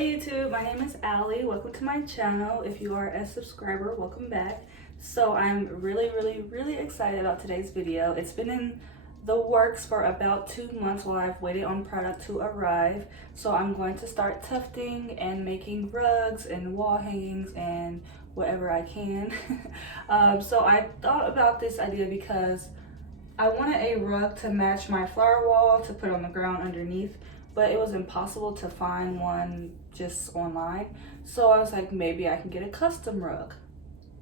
Hey YouTube, my name is Allie. Welcome to my channel. If you are a subscriber, welcome back. So I'm really excited about today's video. It's been in the works for about 2 months while I've waited on product to arrive. So I'm going to start tufting and making rugs and wall hangings and whatever I can. So I thought about this idea because I wanted a rug to match my flower wall to put on the ground underneath, but it was impossible to find one just online. So I was like, maybe I can get a custom rug.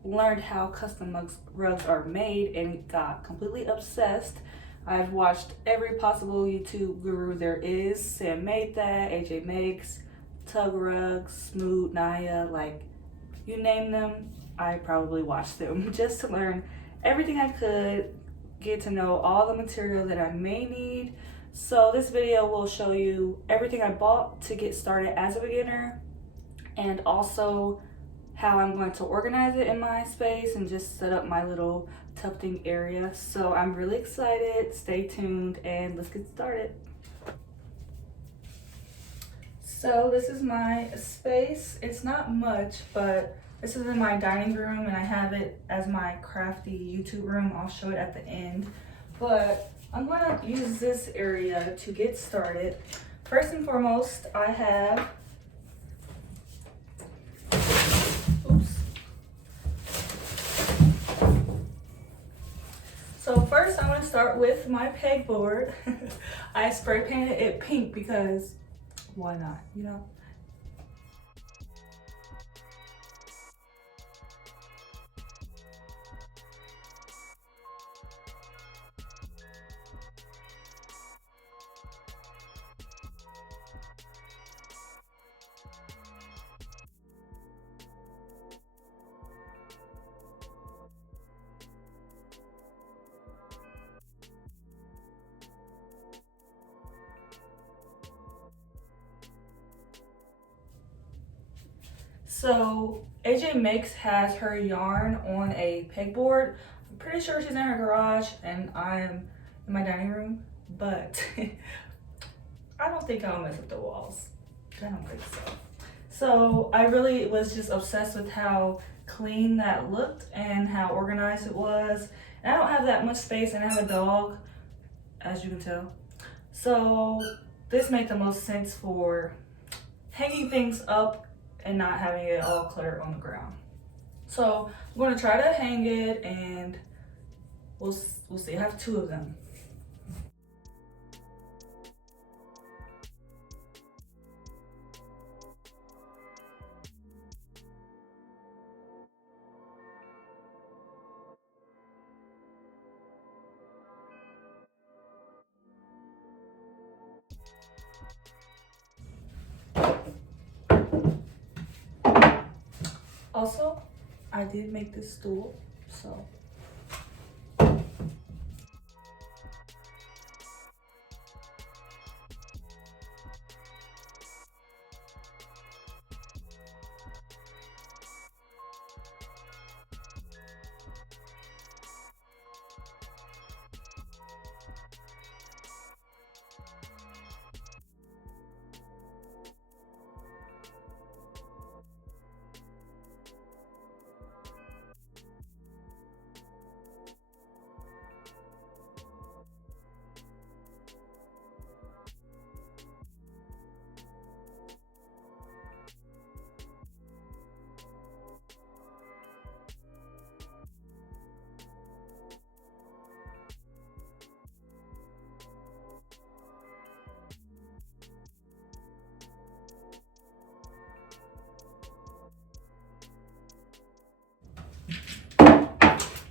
Learned how custom rugs are made and got completely obsessed. I've watched every possible YouTube guru there is. Sam made that, AJ Makes, Tug Rugs, Smoot, Naya, like you name them, I probably watched them just to learn everything I could, get to know all the material that I may need. So this video will show you everything I bought to get started as a beginner, and also how I'm going to organize it in my space and just set up my little tufting area. So I'm really excited. Stay tuned and let's get started. So this is my space. It's not much, but this is in my dining room and I have it as my crafty YouTube room. I'll show it at the end. But I'm gonna use this area to get started. First and foremost, I have, So first I'm gonna start with my pegboard. I spray painted it pink because why not, you know? So AJ Makes has her yarn on a pegboard. I'm pretty sure she's in her garage and I'm in my dining room, but I don't think I'll mess up the walls. I don't think so. So I really was just obsessed with how clean that looked and how organized it was. And I don't have that much space and I have a dog, as you can tell. So this made the most sense for hanging things up and not having it all cluttered on the ground. So I'm going to try to hang it and we'll see. I have 2 of them. Also, I did make this stool, so.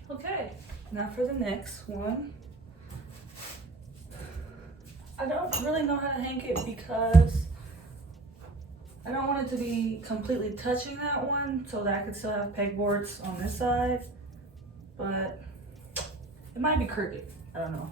Okay, now for the next one. I don't really know how to hang it because I don't want it to be completely touching that one so that I could still have pegboards on this side, but it might be crooked, I don't know.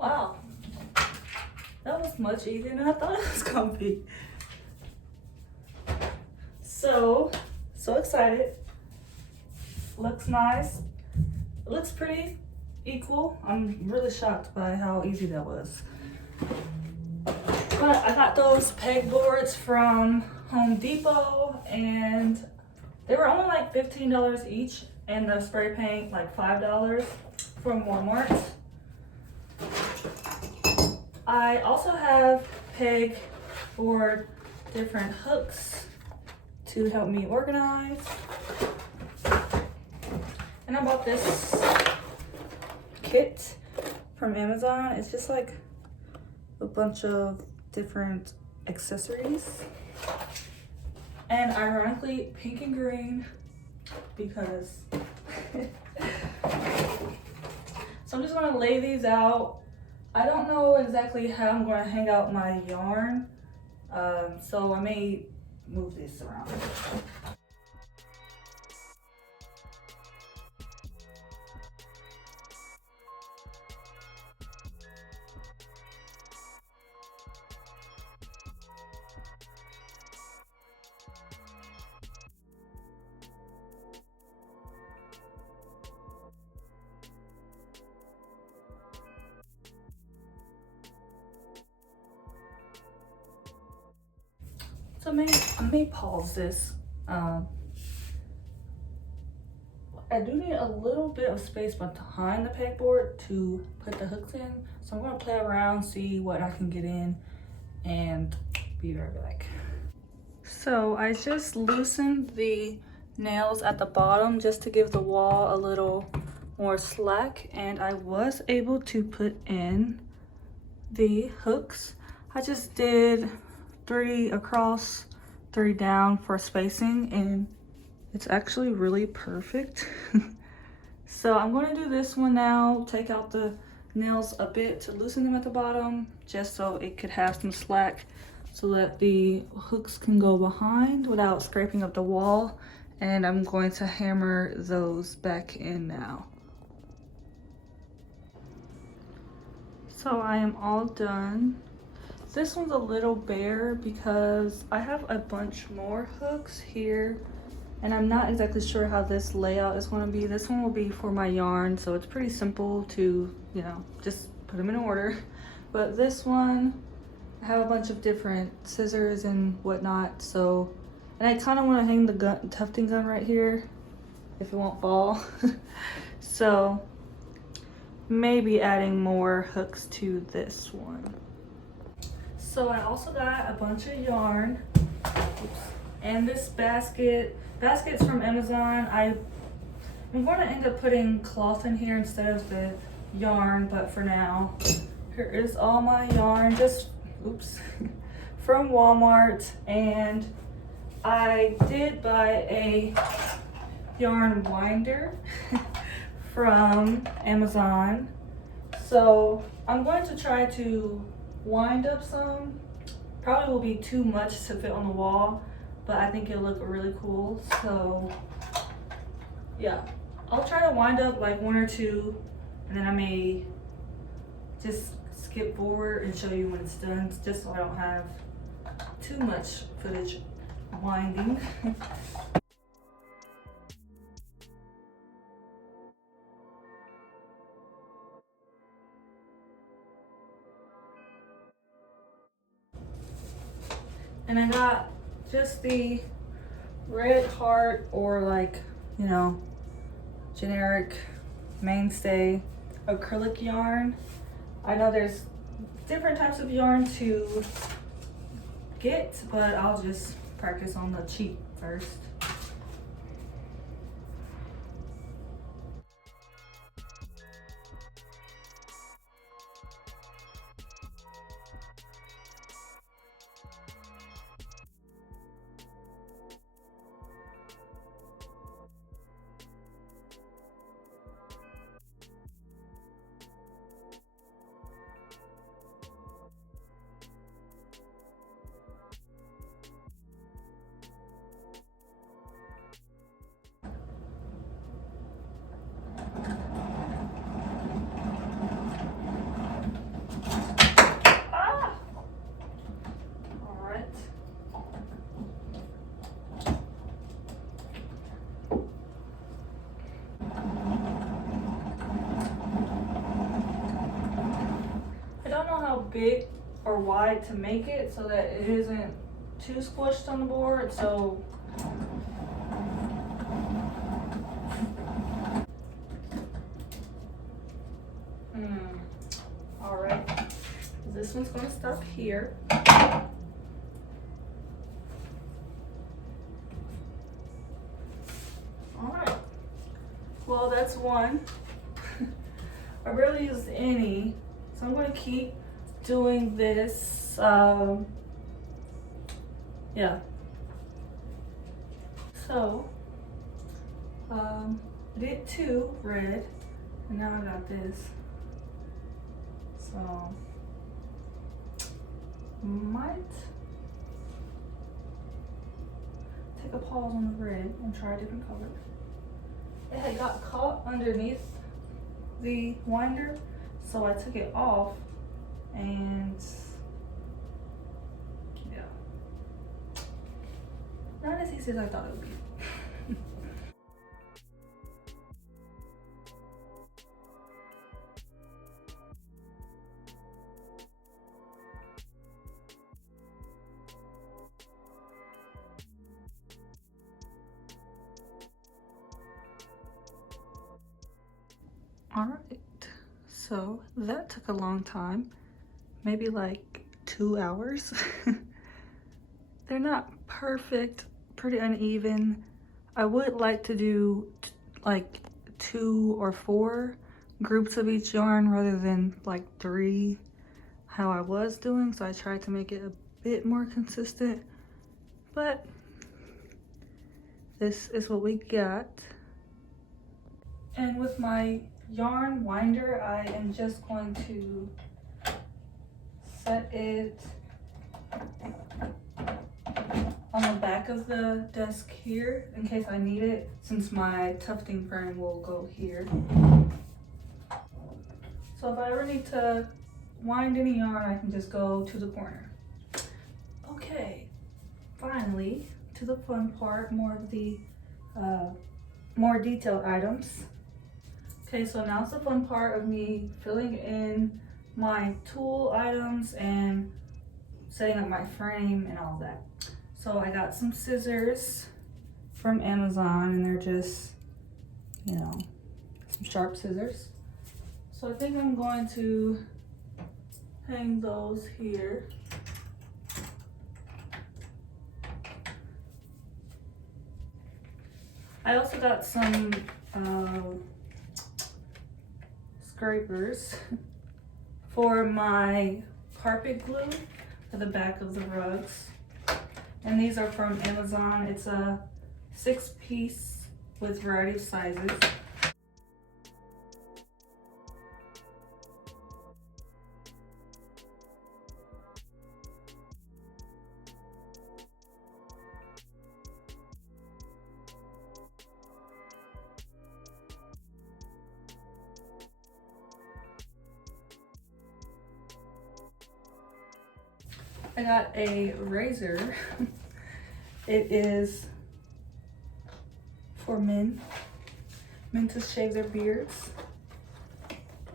Wow, that was much easier than I thought it was gonna be. So excited. Looks nice. It looks pretty equal. I'm really shocked by how easy that was. But I got those pegboards from Home Depot and they were only like $15 each, and the spray paint like $5 from Walmart. I also have pegboard different hooks to help me organize. And I bought this kit from Amazon. It's just like a bunch of different accessories. And ironically, pink and green because so I'm just gonna lay these out. I don't know exactly how I'm gonna hang out my yarn. So I may move this around. So I may pause this. I do need a little bit of space behind the pegboard to put the hooks in. So I'm gonna play around, see what I can get in, and be right back. So I just loosened the nails at the bottom just to give the wall a little more slack, and I was able to put in the hooks. I just did 3 across, 3 down for spacing, and it's actually really perfect. So I'm going to do this one now, take out the nails a bit to loosen them at the bottom, just so it could have some slack so that the hooks can go behind without scraping up the wall. And I'm going to hammer those back in now. So I am all done. This one's a little bare because I have a bunch more hooks here, and I'm not exactly sure how this layout is going to be. This one will be for my yarn, so it's pretty simple to, you know, just put them in order. But this one, I have a bunch of different scissors and whatnot, so, and I kind of want to hang the tufting gun right here if it won't fall. So maybe adding more hooks to this one. So I also got a bunch of yarn. Oops. And this basket's from Amazon. I'm going to end up putting cloth in here instead of the yarn, but for now, here is all my yarn, just oops, from Walmart. And I did buy a yarn winder from Amazon. So I'm going to try to wind up some. Probably will be too much to fit on the wall, but I think it'll look really cool. So yeah, I'll try to wind up like 1 or 2, and then I may just skip forward and show you when it's done, just so I don't have too much footage winding. And I got just the red heart, or like, you know, generic mainstay acrylic yarn. I know there's different types of yarn to get, but I'll just practice on the cheap first. big or wide to make it so that it isn't too squished on the board. So all right, this one's gonna stop here. All right, well, that's one. I barely used any, so I'm gonna keep doing this. Yeah. So, I did 2 red, and now I got this. So, might take a pause on the red and try a different color. It had got caught underneath the winder, so I took it off, and yeah, not as easy as I thought it would be. All right, so that took a long time, maybe like 2 hours. They're not perfect, pretty uneven. I would like to do like 2 or 4 groups of each yarn rather than like 3 how I was doing, so I tried to make it a bit more consistent, but this is what we got. And with my yarn winder, I am just going to set it on the back of the desk here in case I need it, since my tufting frame will go here. So if I ever need to wind any yarn, I can just go to the corner. Okay, finally to the fun part, more of the more detailed items. Okay, so now it's the fun part of me filling in my tool items and setting up my frame and all that. So I got some scissors from Amazon, and they're just, you know, some sharp scissors. So I think I'm going to hang those here. I also got some scrapers for my carpet glue for the back of the rugs. And these are from Amazon. It's a 6-piece with variety of sizes. I got a razor. It is for men to shave their beards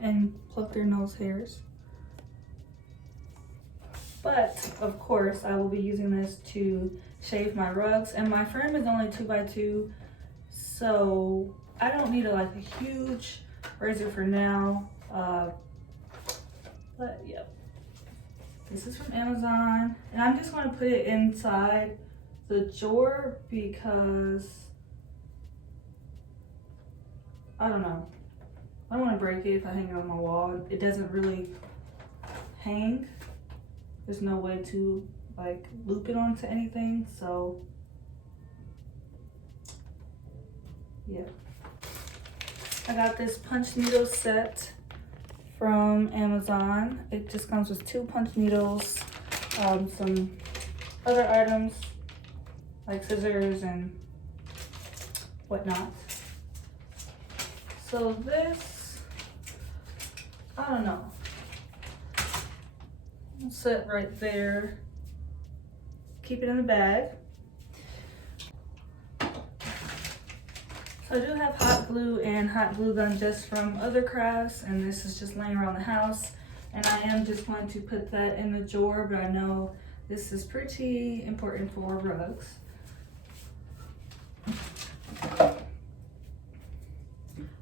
and pluck their nose hairs. But of course, I will be using this to shave my rugs, and my frame is only 2x2, so I don't need a huge razor for now. But yep. This is from Amazon, and I'm just going to put it inside the drawer because I don't know. I don't want to break it if I hang it on my wall. It doesn't really hang. There's no way to loop it onto anything, so yeah. I got this punch needle set from Amazon. It just comes with 2 punch needles, some other items like scissors and whatnot. So this, I don't know, I'll set right there, keep it in the bag. So I do have hot glue and hot glue gun just from other crafts, and this is just laying around the house. And I am just going to put that in the drawer, but I know this is pretty important for rugs.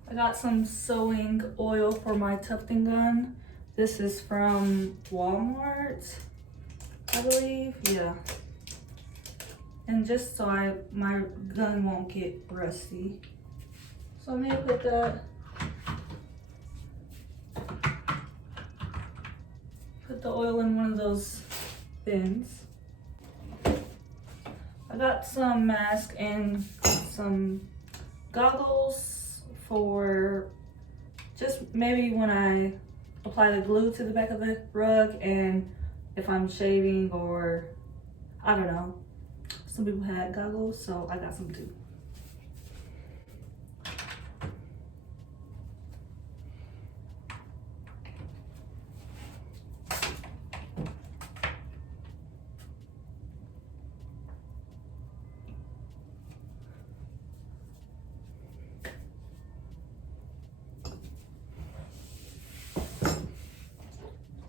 I got some sewing oil for my tufting gun. This is from Walmart, I believe, yeah. And just so my gun won't get rusty. So I'm gonna put the oil in one of those bins. I got some mask and some goggles for just maybe when I apply the glue to the back of the rug and if I'm shaving, or I don't know. Some people had goggles, so I got some too.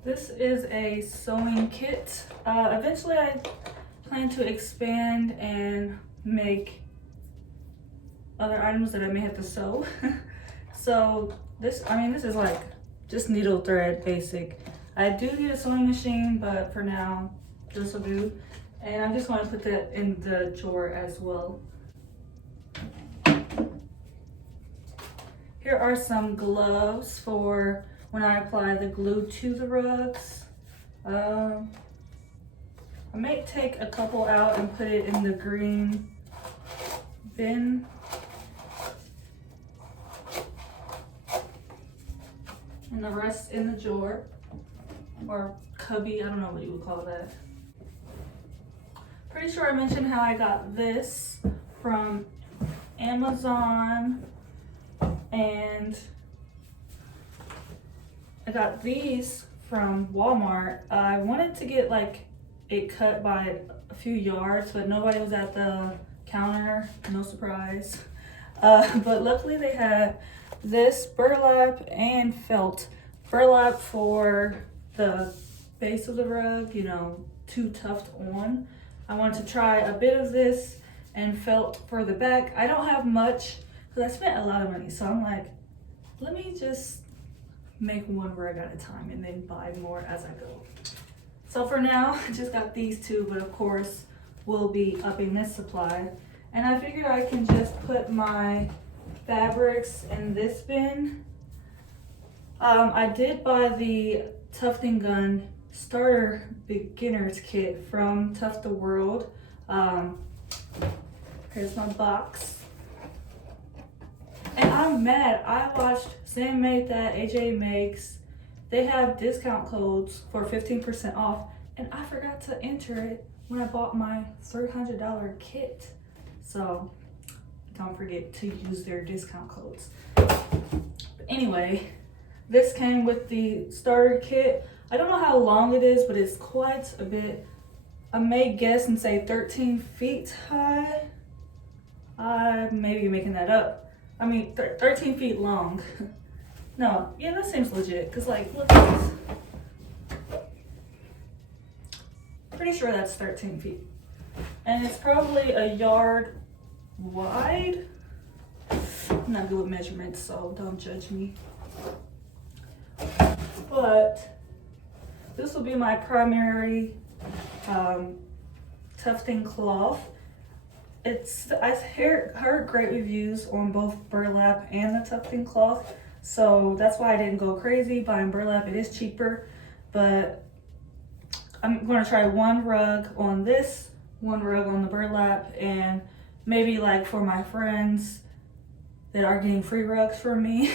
This is a sewing kit. Eventually I plan to expand and make other items that I may have to sew. So this is like just needle thread basic. I do need a sewing machine, but for now this will do. And I'm just going to put that in the drawer as well. Here are some gloves for when I apply the glue to the rugs. I may take a couple out and put it in the green bin. And the rest in the drawer, or cubby, I don't know what you would call that. Pretty sure I mentioned how I got this from Amazon, and I got these from Walmart. I wanted to get like it cut by a few yards, but nobody was at the counter, no surprise. But luckily they had this burlap and felt. Burlap for the base of the rug, you know, to tuft on. I wanted to try a bit of this, and felt for the back. I don't have much because I spent a lot of money, so I'm like, let me just make one rug at a time and then buy more as I go. So for now, I just got these two, but of course we'll be upping this supply. And I figured I can just put my fabrics in this bin. I did buy the tufting gun starter beginners kit from Tuft the World. Here's my box. And I'm mad. I watched Sam Made That, AJ Makes. They have discount codes for 15% off, and I forgot to enter it when I bought my $300 kit. So don't forget to use their discount codes. But anyway, this came with the starter kit. I don't know how long it is, but it's quite a bit. I may guess and say 13 feet high. I may be making that up. I mean, 13 feet long. No, yeah, that seems legit. Cause like, look at this. Pretty sure that's 13 feet. And it's probably a yard wide. I'm not good with measurements, so don't judge me. But this will be my primary tufting cloth. I've heard great reviews on both burlap and the tufting cloth, so that's why I didn't go crazy buying burlap. It is cheaper, but I'm going to try one rug on this, one rug on the burlap, and maybe like for my friends that are getting free rugs from me,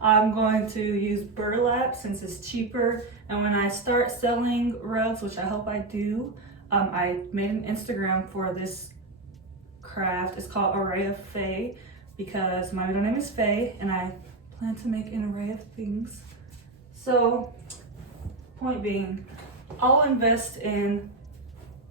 I'm going to use burlap since it's cheaper. And when I start selling rugs, which I hope I do, I made an Instagram for this craft. It's called Array of Faye because my middle name is Faye and I plan to make an array of things. So, point being, I'll invest in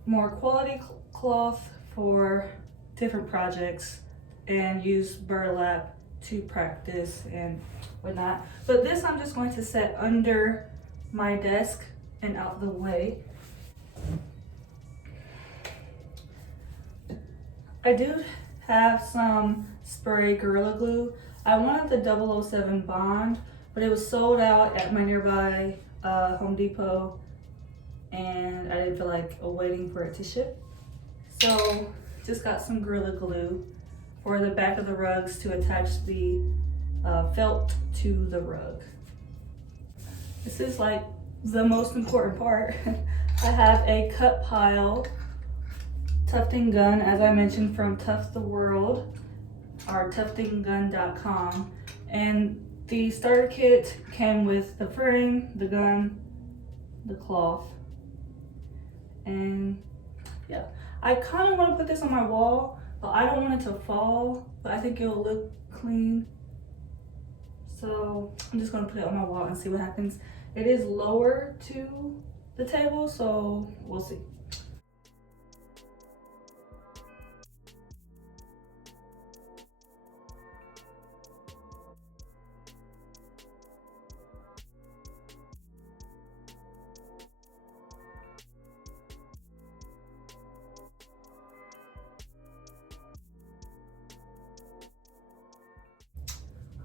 more quality cloth for different projects and use burlap to practice and whatnot. But this I'm just going to set under my desk and out the way. I do have some spray Gorilla Glue. I wanted the 007 Bond, but it was sold out at my nearby Home Depot, and I didn't feel like waiting for it to ship. So just got some Gorilla Glue for the back of the rugs to attach the felt to the rug. This is like the most important part. I have a cut pile tufting gun, as I mentioned, from Tuft the World, or tuftinggun.com. And the starter kit came with the frame, the gun, the cloth, and yeah. I kind of want to put this on my wall, but I don't want it to fall, but I think it'll look clean. So I'm just gonna put it on my wall and see what happens. It is lower to the table, so we'll see.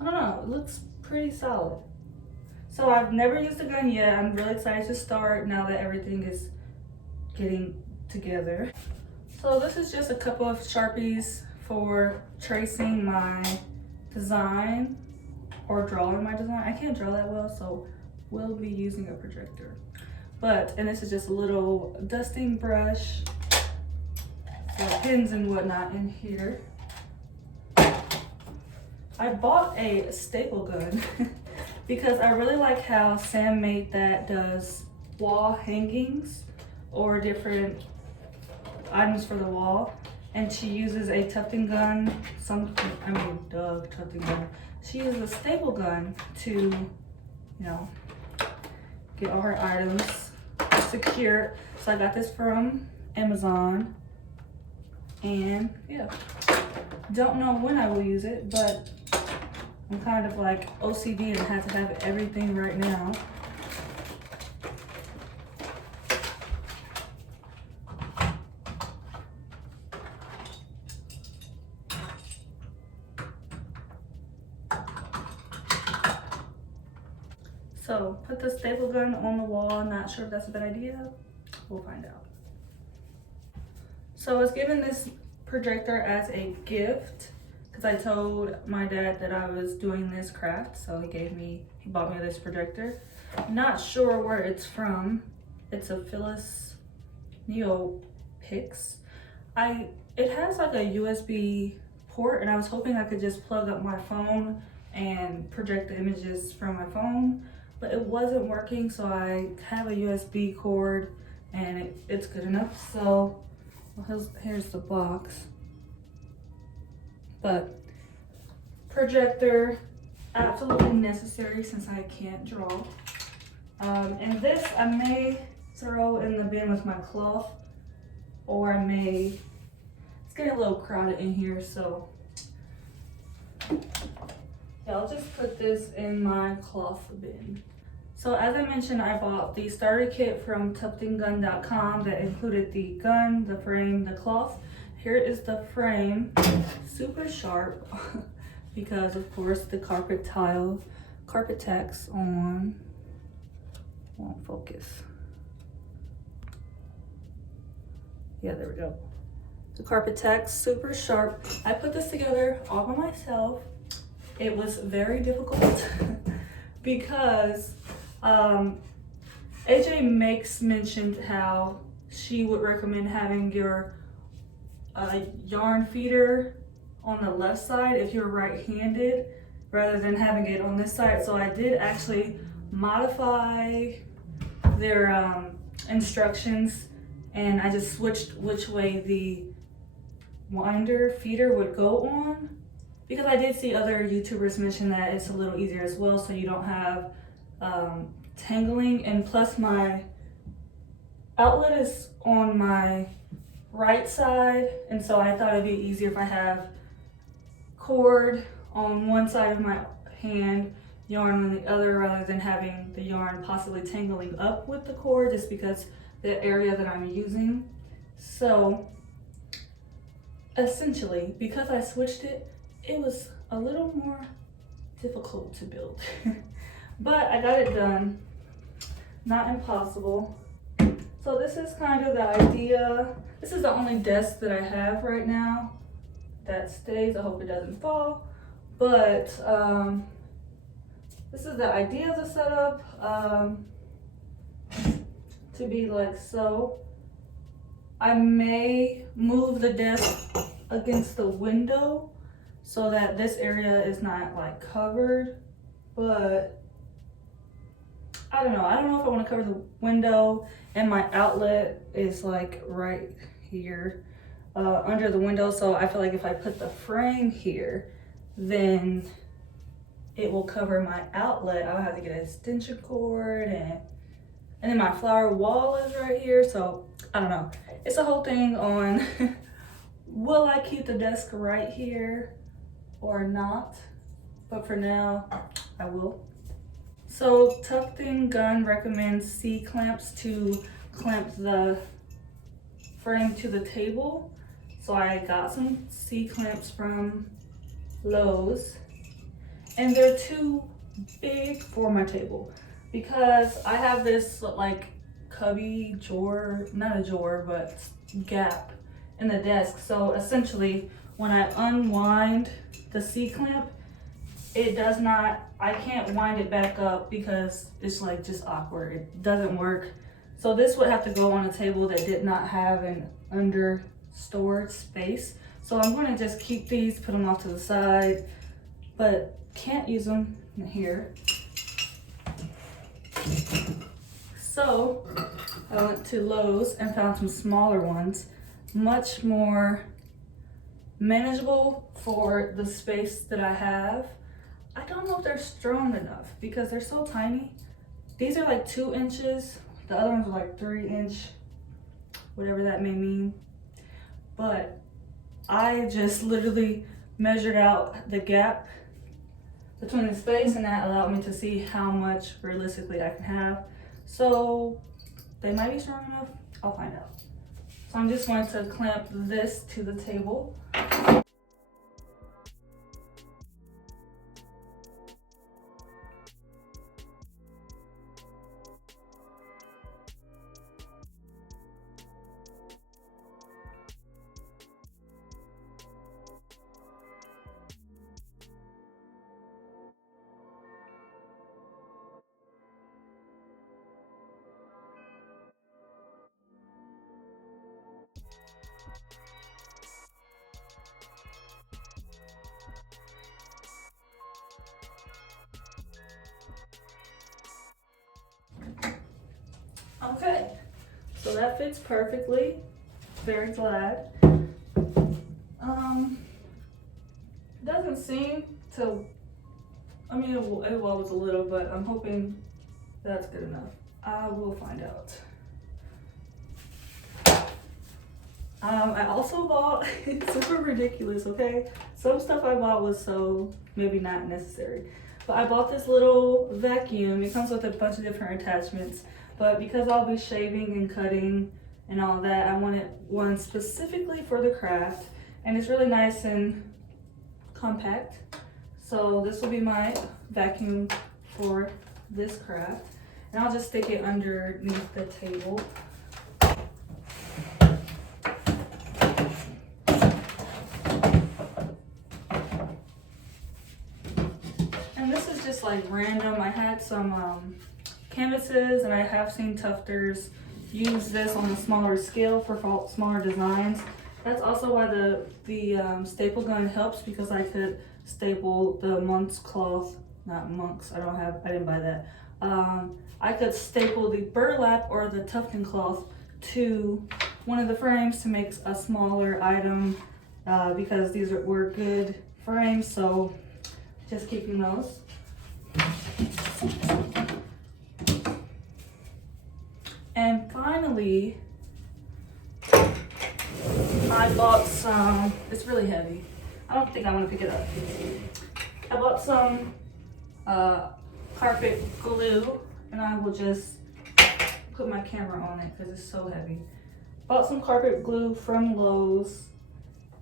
I don't know, it looks pretty solid. So I've never used a gun yet. I'm really excited to start now that everything is getting together. So this is just a couple of Sharpies for tracing my design or drawing my design. I can't draw that well, so we'll be using a projector. And this is just a little dusting brush, so pins and whatnot in here. I bought a staple gun because I really like how Sam Made That does wall hangings or different items for the wall. And she uses a tufting gun, tufting gun. She uses a staple gun to, you know, get all her items secure. So I got this from Amazon, and yeah, don't know when I will use it, but I'm kind of like OCD and have to have everything right now. So put the staple gun on the wall. Not sure if that's a bad idea. We'll find out. So I was given this projector as a gift because I told my dad that I was doing this craft, so he bought me this projector. Not sure where it's from. It's a Philips Neopix. It has like a USB port, and I was hoping I could just plug up my phone and project the images from my phone, but it wasn't working, so I have a USB cord and it's good enough. So here's the box. But projector, absolutely necessary since I can't draw. And this I may throw in the bin with my cloth, or I may, it's getting a little crowded in here, so yeah, I'll just put this in my cloth bin. So as I mentioned, I bought the starter kit from tuftinggun.com that included the gun, the frame, the cloth. Here is the frame, super sharp, because of course the carpet tacks on, won't focus. Yeah, there we go. The carpet tacks, super sharp. I put this together all by myself. It was very difficult because AJ mentioned how she would recommend having your yarn feeder on the left side if you're right-handed rather than having it on this side. So I did actually modify their instructions, and I just switched which way the winder feeder would go on, because I did see other YouTubers mention that it's a little easier as well, so you don't have tangling. And plus my outlet is on my right side, and so I thought it'd be easier if I have cord on one side of my hand, yarn on the other rather than having the yarn possibly tangling up with the cord, just because the area that I'm using. So essentially, because I switched it, it was a little more difficult to build. But I got it done, not impossible. So this is kind of the idea. This is the only desk that I have right now that stays. I hope it doesn't fall. But this is the idea of the setup, to be like so. I may move the desk against the window so that this area is not like covered, but I don't know. I don't know if I want to cover the window, and my outlet is like right here under the window. So I feel like if I put the frame here, then it will cover my outlet. I'll have to get an extension cord, and then my flower wall is right here. So I don't know. It's a whole thing on will I keep the desk right here or not? But for now, I will. So Tufting Gun recommends C-clamps to clamp the frame to the table. So I got some C-clamps from Lowe's, and they're too big for my table because I have this like cubby drawer, not a drawer, but gap in the desk. So essentially when I unwind the C-clamp, it does not, I can't wind it back up because it's like just awkward. It doesn't work. So this would have to go on a table that did not have an under storage space. So I'm going to just keep these, put them off to the side, but can't use them here. So I went to Lowe's and found some smaller ones, much more manageable for the space that I have. I don't know if they're strong enough because they're so tiny. These are like 2 inches. The other ones are like 3-inch, whatever that may mean. But I just literally measured out the gap between the space, and that allowed me to see how much realistically I can have. So they might be strong enough. I'll find out. So I'm just going to clamp this to the table. Okay, so that fits perfectly. Very glad. Doesn't seem to, I mean, it wobbles a little, but I'm hoping that's good enough. I will find out. I also bought, it's super ridiculous, okay? Some stuff I bought was so maybe not necessary. But I bought this little vacuum. It comes with a bunch of different attachments. But because I'll be shaving and cutting and all that, I wanted one specifically for the craft. And it's really nice and compact. So this will be my vacuum for this craft. And I'll just stick it underneath the table. And this is just like random. I had some canvases, and I have seen tufters use this on a smaller scale for smaller designs. That's also why the staple gun helps, because I could staple the monk's cloth, not monks, I didn't buy that. I could staple the burlap or the tufting cloth to one of the frames to make a smaller item, because these were good frames, so just keeping those. And finally, I bought some, it's really heavy. I don't think I want to pick it up. I bought some carpet glue, and I will just put my camera on it because it's so heavy. Bought some carpet glue from Lowe's,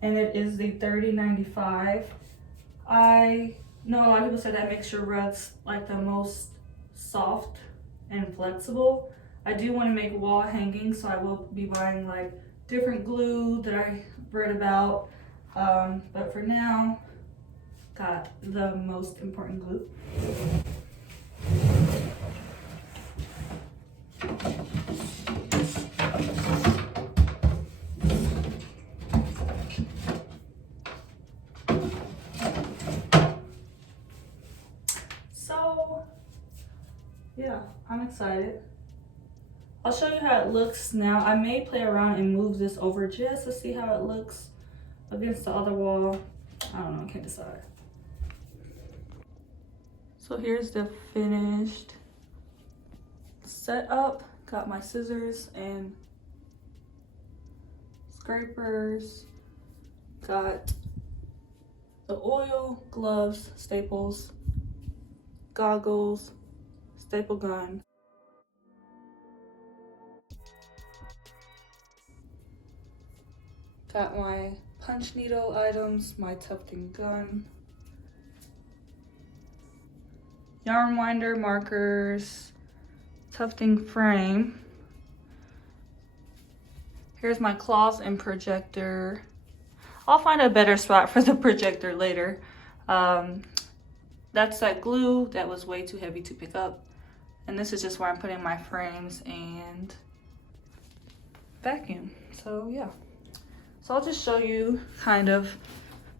and it is the 3095. I know a lot of people say that makes your rugs like the most soft and flexible. I do want to make wall hanging, so I will be buying like different glue that I read about. But for now, got the most important glue. So yeah, I'm excited. I'll show you how it looks now. I may play around and move this over just to see how it looks against the other wall. I don't know, I can't decide. So here's the finished setup. Got my scissors and scrapers. Got the oil, gloves, staples, goggles, staple gun. Got my punch needle items, my tufting gun, yarn winder, markers, tufting frame. Here's my cloth and projector. I'll find a better spot for the projector later. That's that glue that was way too heavy to pick up. And this is just where I'm putting my frames and vacuum. So yeah. So I'll just show you kind of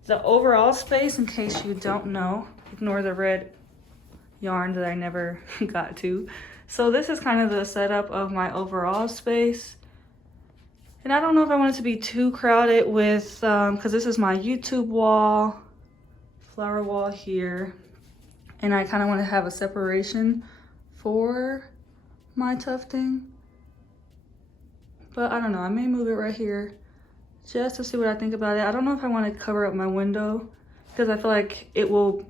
the overall space in case you don't know. Ignore the red yarn that I never got to. So this is kind of the setup of my overall space. And I don't know if I want it to be too crowded with, because this is my YouTube wall, flower wall here. And I kind of want to have a separation for my tufting. But I don't know, I may move it right here just to see what I think about it. I don't know if I want to cover up my window because I feel like it will,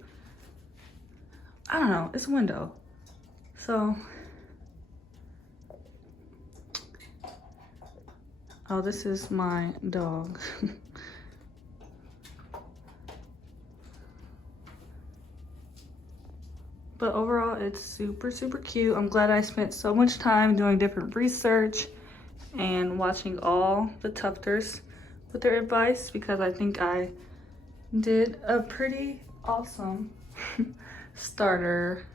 I don't know, it's a window. So, oh, this is my dog. But overall, it's super, super cute. I'm glad I spent so much time doing different research and watching all the tufters with their advice, because I think I did a pretty awesome starter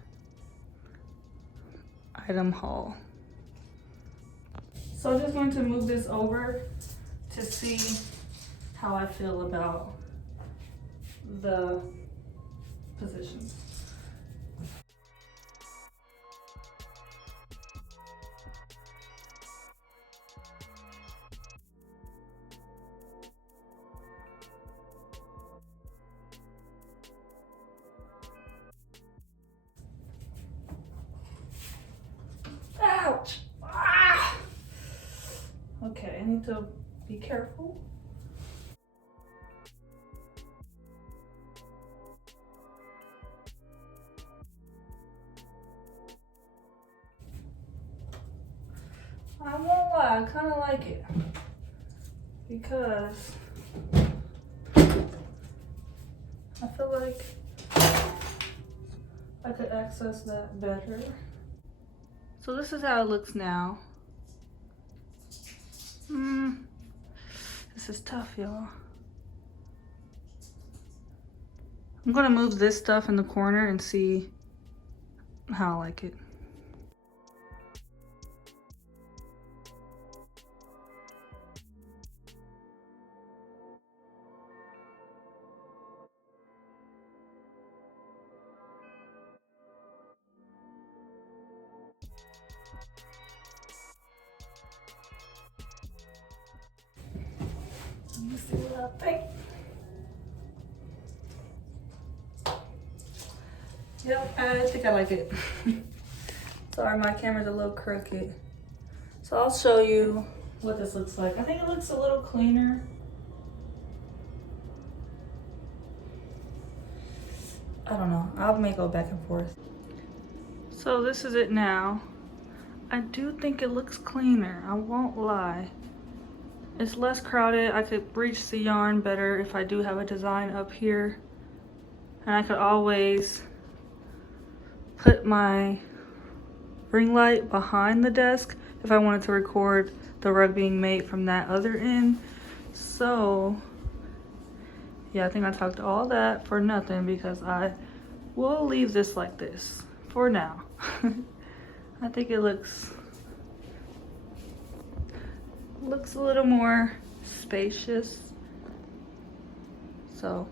item haul. So I'm just going to move this over to see how I feel about the positions. Ouch! Ah! Okay, I need to be careful. I won't lie, I kind of like it because I feel like I could access that better. So this is how it looks now. This is tough, y'all. I'm gonna move this stuff in the corner and see how I like it. Let me see what I think. Yep, I think I like it. Sorry, my camera's a little crooked. So I'll show you what this looks like. I think it looks a little cleaner. I don't know. I may go back and forth. So this is it now. I do think it looks cleaner, I won't lie. It's less crowded. I could reach the yarn better if I do have a design up here. And I could always put my ring light behind the desk if I wanted to record the rug being made from that other end. So yeah, I think I talked all that for nothing because I will leave this like this for now. I think it looks a little more spacious. So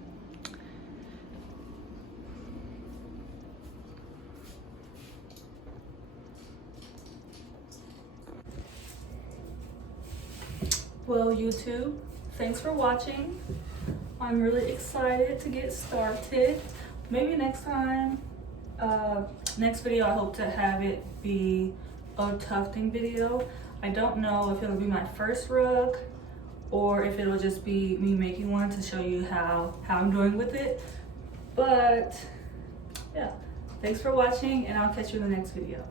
well, YouTube, thanks for watching. I'm really excited to get started. Maybe next time, next video, I hope to have it be a tufting video. I don't know if it'll be my first rug or if it'll just be me making one to show you how I'm doing with it. But yeah, thanks for watching and I'll catch you in the next video.